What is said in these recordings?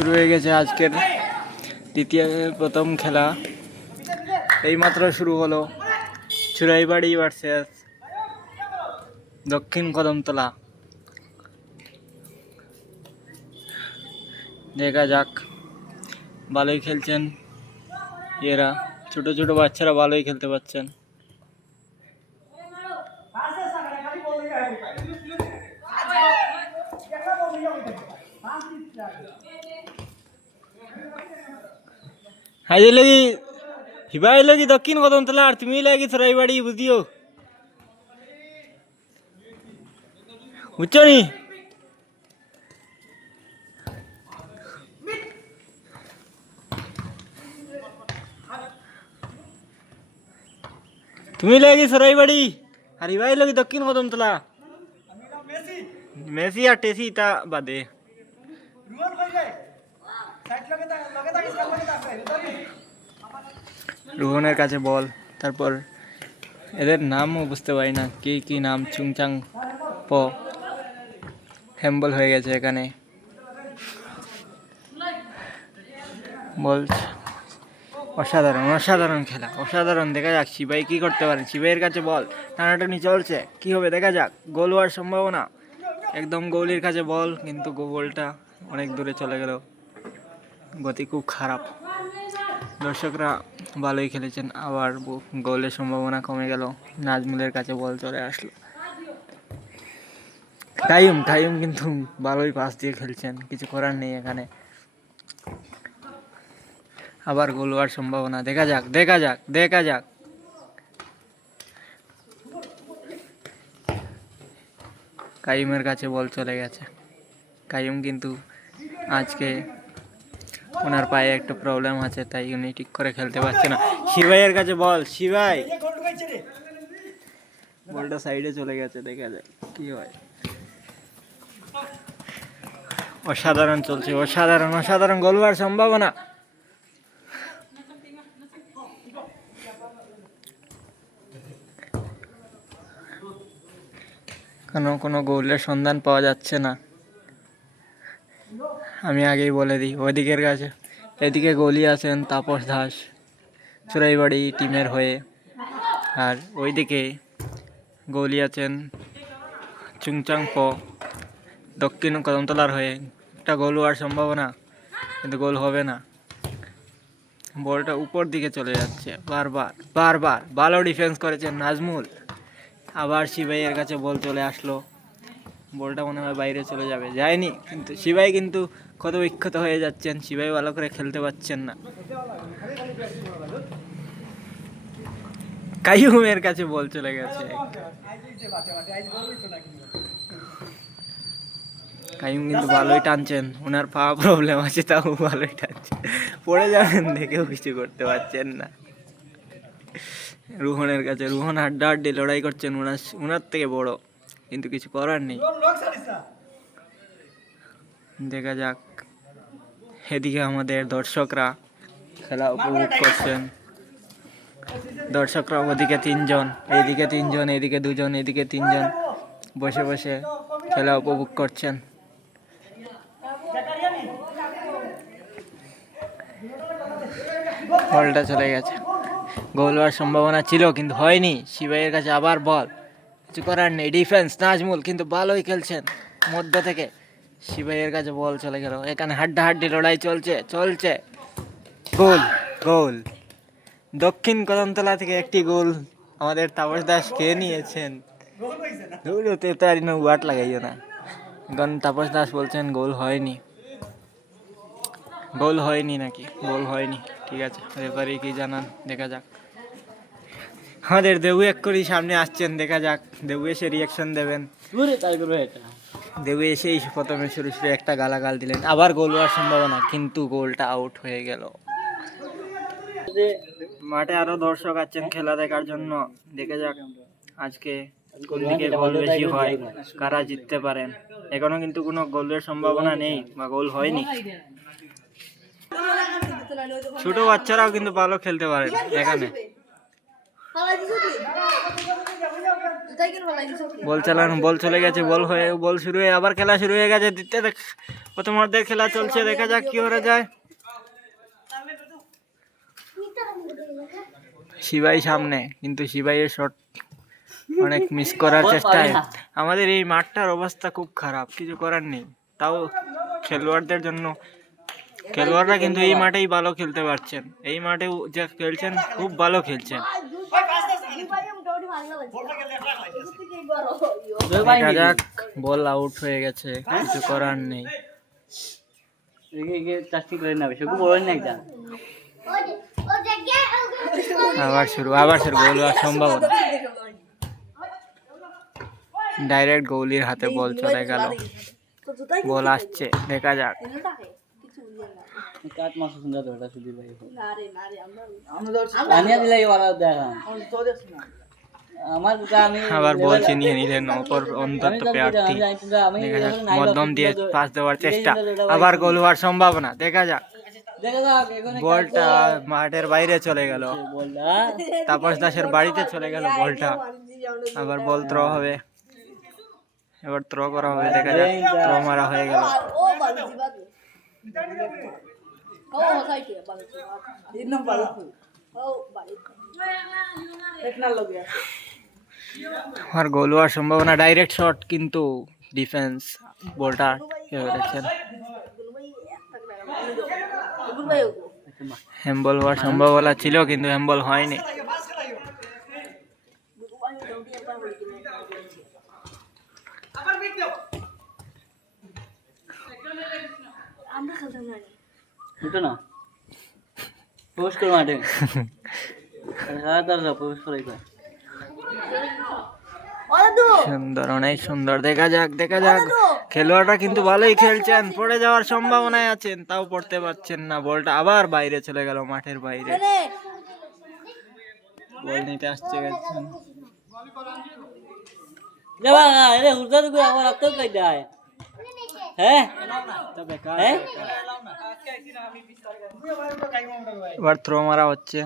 শুরু হয়ে গেছে আজকের প্রথম খেলা। এইমাত্র শুরু হলো চুরাইবাড়ি ভার্সেস দক্ষিণ কদমতলা। দেখা যাক, ভালোই খেলছেন এরা, ছোট ছোট বাচ্চারা ভালোই খেলতে পারছেন। হাই লাগি হিবাই লাগি দক্ষিণ কদমতলা, আর তুমি লাগি চুরাইবাড়ি, বুঝিও বুঝছো নি? তুমি লাগি চুরাইবাড়ি আর হিবাই লাগি দক্ষিণ কদমতলা। মেসি আর টেসি তা বাদে। রোহনের কাছে বল, তারপর এদের নামও বুঝতে পারি না কি কি নাম, চুংচাং প হ্যাম্বল হয়ে গেছে এখানে। বল, অসাধারণ অসাধারণ খেলা, অসাধারণ। দেখা যাক শিবাই কি করতে পারেন। শিবাইয়ের কাছে বল, টানাটানি চলছে, কি হবে দেখা যাক। গোল হওয়ার সম্ভাবনা, একদম গোলের কাছে বল, কিন্তু গোলটা অনেক দূরে চলে গেল। গতি খুব খারাপ। দর্শকরা ভালোই খেলেছেন, আবার গোলের সম্ভাবনা কমে গেল। নাজমুলের কাছে বল চলে আসলো। কাইয়ুম কিন্তু ভালোই পাস দিয়ে খেলছেন, কিছু করার নেই এখানে। আবার গোল হওয়ার সম্ভাবনা, দেখা যাক দেখা যাক দেখা যাক। কাইয়ুমের কাছে বল চলে গেছে। কাইয়ুম কিন্তু আজকে ওনার পায়ে একটু প্রবলেম আছে, তাই উনি ঠিক করে খেলতে পারছে না। শিবাইয়ের কাছে বল, শিবাই, বলটা সাইডে চলে গেছে, দেখা যায় কি হয়। অসাধারণ চলছে, অসাধারণ অসাধারণ। গোল হওয়ার সম্ভাবনা, কোনো গোলের সন্ধান পাওয়া যাচ্ছে না। আমি আগেই বলে দিই, ওইদিকের কাছে এদিকে গোলি আছেন তাপস দাস চুরাইবাড়ি টিমের হয়ে, আর ওইদিকে গোলি আছেন চুংচাং প দক্ষিণ কদমতলার হয়ে। একটা গোল হওয়ার সম্ভাবনা, কিন্তু গোল হবে না। বলটা উপর দিকে চলে যাচ্ছে বারবার বারবার। ভালো ডিফেন্স করেছেন নাজমুল। আবার শিবাইয়ের কাছে বল চলে আসলো, বলটা মনে হয় বাইরে চলে যাবে, যায়নি। কিন্তু শিবাই কিন্তু কত বিখ্যাত হয়ে যাচ্ছেন, শিবাই ভালো করে খেলতে পারছেন না। কাইয়ুমের কাছে বল চলে গেছে। কাইয়ুম কিন্তু ভালোই টানছেন, ওনার পা প্রবলেম আছে, তাও ভালোই টানছেন। পড়ে যাবেন দেখেও কিছু করতে পারছেন না। রোহনের কাছে, রোহন হাড্ডাহাড্ডি লড়াই করছেন, ওনার থেকে বড়, কিন্তু কিছু করার নেই। দেখা যাক। এদিকে আমাদের দর্শকরা খেলা উপভোগ করছেন। দর্শকরা ওদিকে তিনজন, এইদিকে তিনজন, এদিকে দুজন, এদিকে তিনজন বসে বসে খেলা উপভোগ করছেন। বলটা চলে গেছে, গোল হওয়ার সম্ভাবনা ছিল কিন্তু হয়নি। শিবাইয়ের কাছে আবার বল, কিছু করার নেই। ডিফেন্স নাজমুল কিন্তু ভালোই খেলছেন মধ্য থেকে। শিবাইয়ের কাছে বল চলে গেল, এখানে হাড্ডাহাড্ডি লড়াই চলছে চলছে। গোল গোল, দক্ষিণ কদমতলা থেকে একটি গোল আমাদের তাপস দাস খেয়ে নিয়েছেন। ওয়াট লাগাইও না, কারণ তাপস দাস বলছেন গোল হয়নি। গোল হয়নি নাকি? গোল হয়নি, ঠিক আছে। রেফারি কি জানান, দেখা যাক। আমাদের দেবু এক করি সামনে আসছেন, দেখা যাক দেবু এসে রিয়াকশন দেবেন। দেবু এসেই প্রথমে শুরু একটা গালাগাল দিলেন, আবার গোল হওয়ার সম্ভাবনা, কিন্তু গোলটা আউট হয়ে গেল। মাঠে আরো দর্শক আছেন খেলা দেখার জন্য, দেখা যাক আজকে কোন দিকে গোল বেশি হয়, কারা জিততে পারেন। এখনো কিন্তু কোনো গোলের সম্ভাবনা নেই বা গোল হয়নি। ছোট বাচ্চারাও কিন্তু ভালো খেলতে পারেন এখানে। বল চালানো, বল চলে গেছে, বল শুরু হয়ে আবার খেলা শুরু হয়ে গেছে। প্রথমার্ধের খেলা চলছে, দেখা যাক কি করা যায়। শিবাই সামনে, কিন্তু শিবাইয়ের শট অনেক মিস করার চেষ্টায়। আমাদের এই মাঠটার অবস্থা খুব খারাপ, কিছু করার নেই। তাও খেলোয়াড়দের জন্য, খেলোয়াড়রা কিন্তু এই মাঠেই ভালো খেলতে পারছেন। এই মাঠে যে খেলছেন খুব ভালো খেলছেন। দেখা যাক, বল আউট হয়ে গেছে, কিছু করার নেই। আবার শুরু গোল হওয়ার সম্ভাবনা। ডাইরেক্ট গোলির হাতে বল চলে গেল, বল আসছে, দেখা যাক। আবার বল চিনিয়ে নিলেন অপর অন্তত প্রার্থী। দেখা যাক, মধ্যম দিয়ে পাস দেওয়ার চেষ্টা, আবার গোল হওয়ার সম্ভাবনা। দেখা যাক, বলটা মাঠের বাইরে চলে গেল, তাপস দাসের বাড়িতে চলে গেল বলটা। আবার বল থ্রো হবে, এবার থ্রো করা হবে। দেখা যাক, থ্রো মারা হয়ে গেল। আর গোল হওয়ার সম্ভাবনা, ডাইরেক্ট শট, কিন্তু ডিফেন্স বলটা ধরেছেন। হ্যান্ডবল হওয়ার সম্ভাবনা ছিল, কিন্তু হ্যান্ডবল হয়নি। সুন্দর, অনেক সুন্দর। দেখা যাক, খেলোয়াড়রা কিন্তু ভালোই খেলছেন, পড়ে যাওয়ার সম্ভাবনায় আছেন, তাও পড়তে পারছেন না। বলটা আবার বাইরে চলে গেল, মাঠের বাইরে। বল নিতে আসছে গেছেন। এবার থ্রো মারা হচ্ছে।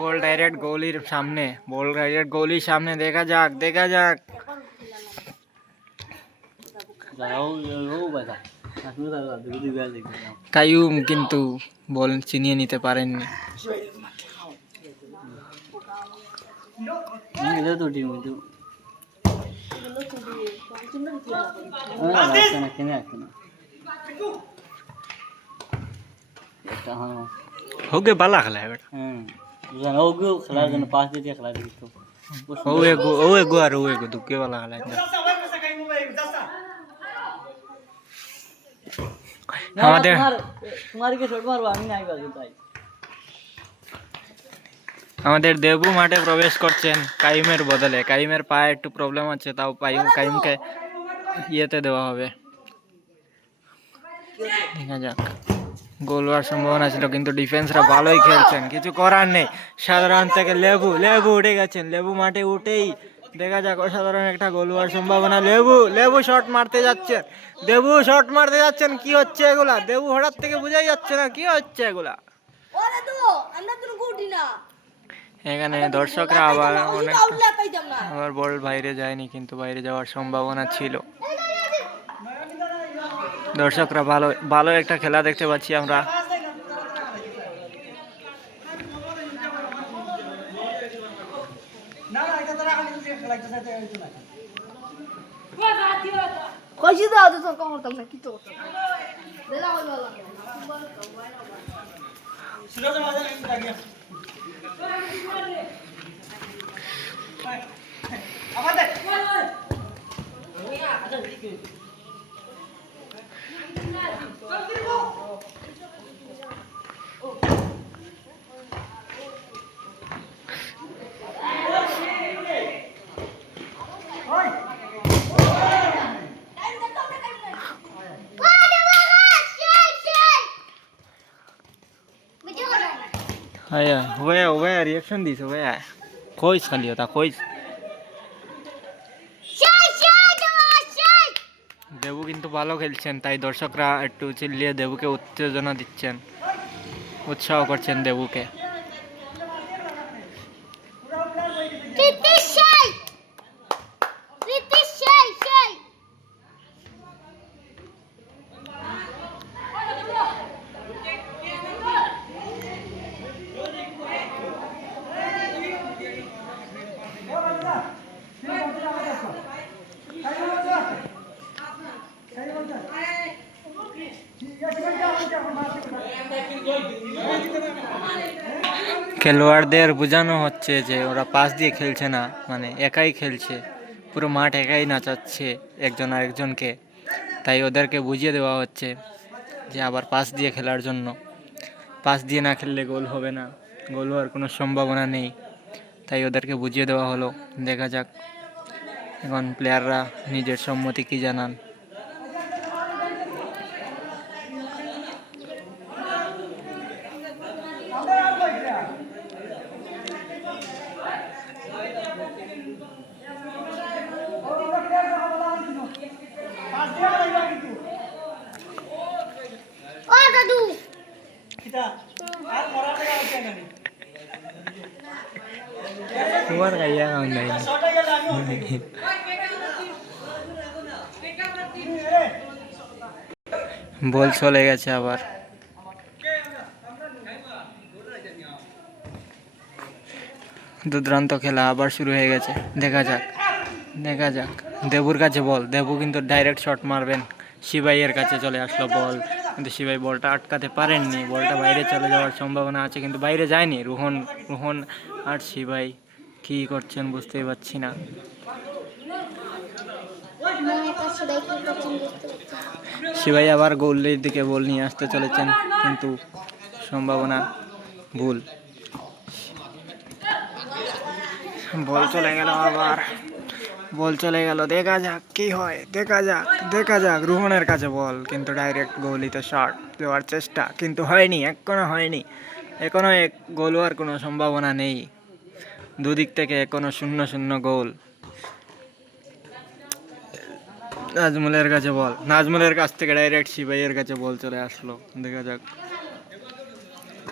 বল ডাইরেক্ট গোলির সামনে, দেখা যাক। কাইয়ুম কিন্তু বল চিনিয়ে নিতে পারেননি। হোগে বালা খেলা है बेटा। খেলার জন্য পাস দিয়ে খেলা দিত। ও এগো দুকে বালা খেলা। আমাদের আমাদের দেবু মাঠে প্রবেশ করছেন কাইমের বদলে। কাইমের পায়ে একটু প্রবলেম আছে, তাও কাইমকে ইয়েতে দেওয়া হবে। দেখা যাক, গোল হওয়ার সম্ভাবনা ছিল, কিন্তু ডিফেন্সরা ভালোই খেলছেন, কিছু করার নেই। সাধারণ থেকে লেবু উঠে গেছেন, লেবু মাঠে উঠেই দেখা যাক, অসাধারণ একটা গোল হওয়ার সম্ভাবনা। লেবু শট মারতে যাচ্ছেন, কি হচ্ছে এগুলা? দেবু হঠাৎ থেকে বোঝাই যাচ্ছে না কি হচ্ছে এগুলা। এখানে দর্শকরা আবার বল বাইরে যায়নি, কিন্তু বাইরে যাওয়ার সম্ভাবনা ছিল। দর্শকরা ভালো একটা খেলা দেখতে পাচ্ছি আমরা। हुआ रिएक्शन दी से हुआ कोई खाली होता कोई দেবু কিন্তু ভালো খেলছেন, তাই দর্শকরা একটু চিল্লিয়ে দেবুকে উত্তেজনা দিচ্ছেন, উৎসাহ করছেন দেবুকে। খেলোয়াড়দের বোঝানো হচ্ছে যে ওরা পাস দিয়ে খেলছে না, মানে একাই খেলছে, পুরো মাঠ একাই নাচাচ্ছে একজন আরেকজনকে, তাই ওদেরকে বুঝিয়ে দেওয়া হচ্ছে যে আবার পাস দিয়ে খেলার জন্য। পাস দিয়ে না খেললে গোল হবে না, গোল হওয়ার কোনো সম্ভাবনা নেই, তাই ওদেরকে বুঝিয়ে দেওয়া হলো। দেখা যাক এখন প্লেয়াররা নিজের সম্মতি কি জানান। তোমার গাইয়া গান নাই, বল চলে গেছে আবার। দুর্দান্ত খেলা আবার শুরু হয়ে গেছে, দেখা যাক দেখা যাক। দেবুর কাছে বল, দেবু কিন্তু ডাইরেক্ট শট মারবেন, শিবাইয়ের কাছে চলে আসলো বল, কিন্তু শিবাই বলটা আটকাতে পারেননি, বলটা বাইরে চলে যাওয়ার সম্ভাবনা আছে কিন্তু বাইরে যায়নি। রোহন রোহন আর শিবাই কী করছেন বুঝতেই পারছি না। শিবাই আবার গোলের দিকে বল নিয়ে আসতে চলেছেন, কিন্তু সম্ভাবনা ভুল, বল চলে গেল আবার, বল চলে গেল। দেখা যাক কি হয়, দেখা যাক দেখা যাক। রোহনের কাছে বল, কিন্তু ডাইরেক্ট গোলিতে শট দেওয়ার চেষ্টা, কিন্তু হয়নি, এখনো হয়নি, এখনো গোল হওয়ার কোনো সম্ভাবনা নেই। দুদিক থেকে এখনো 0-0 গোল। নাজমুলের কাছে বল, নাজমুলের কাছ থেকে ডাইরেক্ট শিবাইয়ের কাছে বল চলে আসলো। দেখা যাক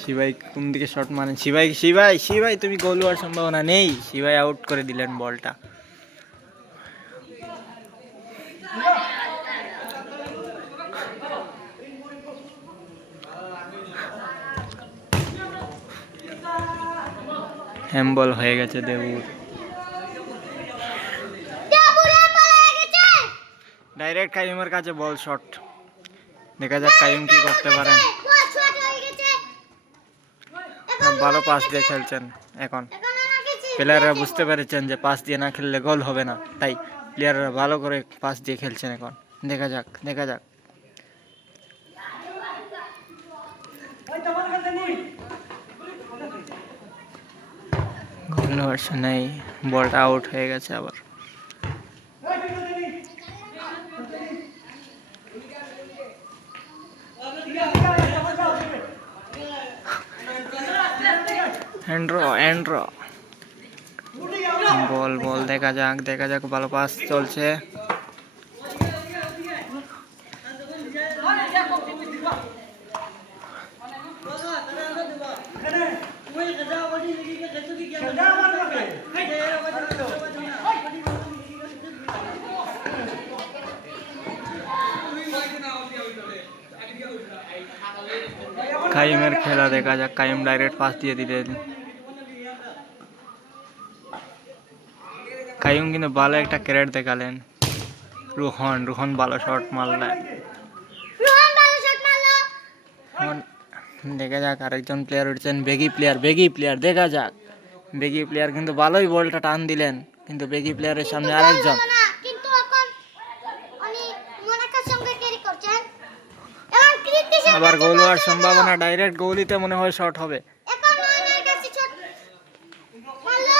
শিবাই কোন দিকে শট মারেন। শিবাই শিবাই শিবাই তুমি গোল হওয়ার সম্ভাবনা নেই, শিবাই আউট করে দিলেন বলটা। হ্যাম্বল হয়ে গেছে দেবুর। ডাইরেক্ট কাইমের কাছে বল শট, দেখা যাক কাইম কি করতে পারেন। ভালো পাস দিয়ে খেলছেন এখন, প্লেয়াররা বুঝতে পেরেছেন যে পাস দিয়ে না খেললে গোল হবে না, তাই প্লেয়াররা ভালো করে পাস দিয়ে খেলছেন এখন। দেখা যাক দেখা যাক। গোল হওয়ার নেই, বলটা আউট হয়ে গেছে আবার। এন্ড্রো বল বল, দেখা যাক দেখা যাক। ভালো পাস চলছে, কাইমের খেলা দেখা যাক। কাইম ডাইরেক্ট পাস দিয়ে দিলেন, কাইম কিন্তু ভালো একটা ক্যারেট দেখালেন। রোহন রোহন ভালো শট মারলেন। দেখা যাক আরেকজন প্লেয়ার উঠছেন, বেগি প্লেয়ার বেগি প্লেয়ার, দেখা যাক। বেগি প্লেয়ার কিন্তু ভালোই বলটা টান দিলেন, কিন্তু বেগি প্লেয়ারের সামনে আরেকজন। আবার গোল হওয়ার সম্ভাবনা, ডাইরেক্ট গোলিতে মনে হয় শট হবে।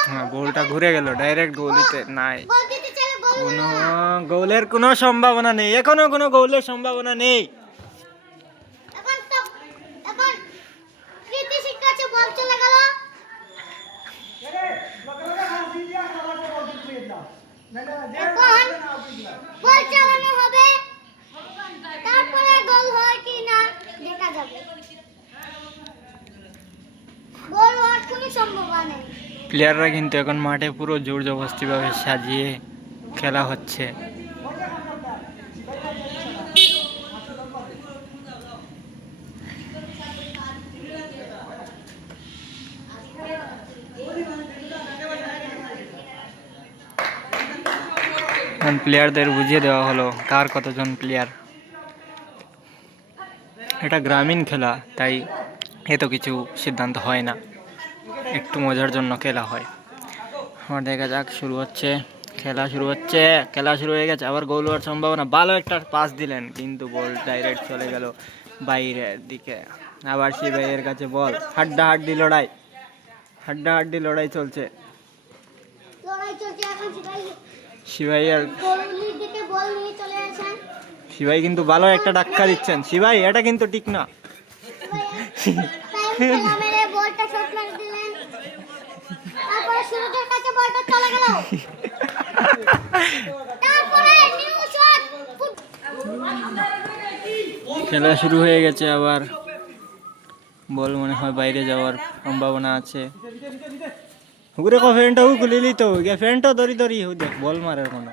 হ্যাঁ, বলটা ঘুরে গেল, ডাইরেক্ট গোলিতে নাই, কোনো গোলের কোনো সম্ভাবনা নেই, এখনো কোনো গোলের সম্ভাবনা নেই। যাবে, গোল হওয়ার কোনো সম্ভাবনা নেই। প্লেয়াররা কিন্তু এখন মাঠে পুরো জোর জবরদস্তিভাবে সাজিয়ে খেলা হচ্ছে। এখন প্লেয়ারদের বুঝিয়ে দেওয়া হলো কার কতজন প্লেয়ার। এটা গ্রামীণ খেলা, তাই এত কিছু সিদ্ধান্ত হয় না, একটু মজার জন্য খেলা হয়। আমার দেখা যাক, শুরু হচ্ছে, খেলা শুরু হচ্ছে, খেলা শুরু হয়ে গেছে। আবার গোল হওয়ার সম্ভাবনা, ভালো একটা পাস দিলেন কিন্তু বল ডাইরেক্ট চলে গেল বাইরের দিকে। আবার শিবাইয়ের কাছে বল, হাড্ডাহাড্ডি লড়াই, হাড্ডাহাড্ডি লড়াই চলছে। লড়াই চলছে এখন, শিবাই আর গোলের দিকে বল নিয়ে চলে আসেন। শিবাই কিন্তু ভালো একটা ধাক্কা দিচ্ছেন। শিবাই, এটা কিন্তু ঠিক না। টাইম মেরে বলটা শট মেরে দিলেন, তারপরে সুরজের কাছে বলটা চলে গেল, তারপরে নিউ শট। খেলা শুরু হয়ে গেছে, আবার বল মনে হয় বাইরে যাওয়ার সম্ভাবনা আছে। হুকুরে ফ্যানটাও খুলে নিত, ফ্যানটাও ধরি ধরি দেখ বল মারার কোনো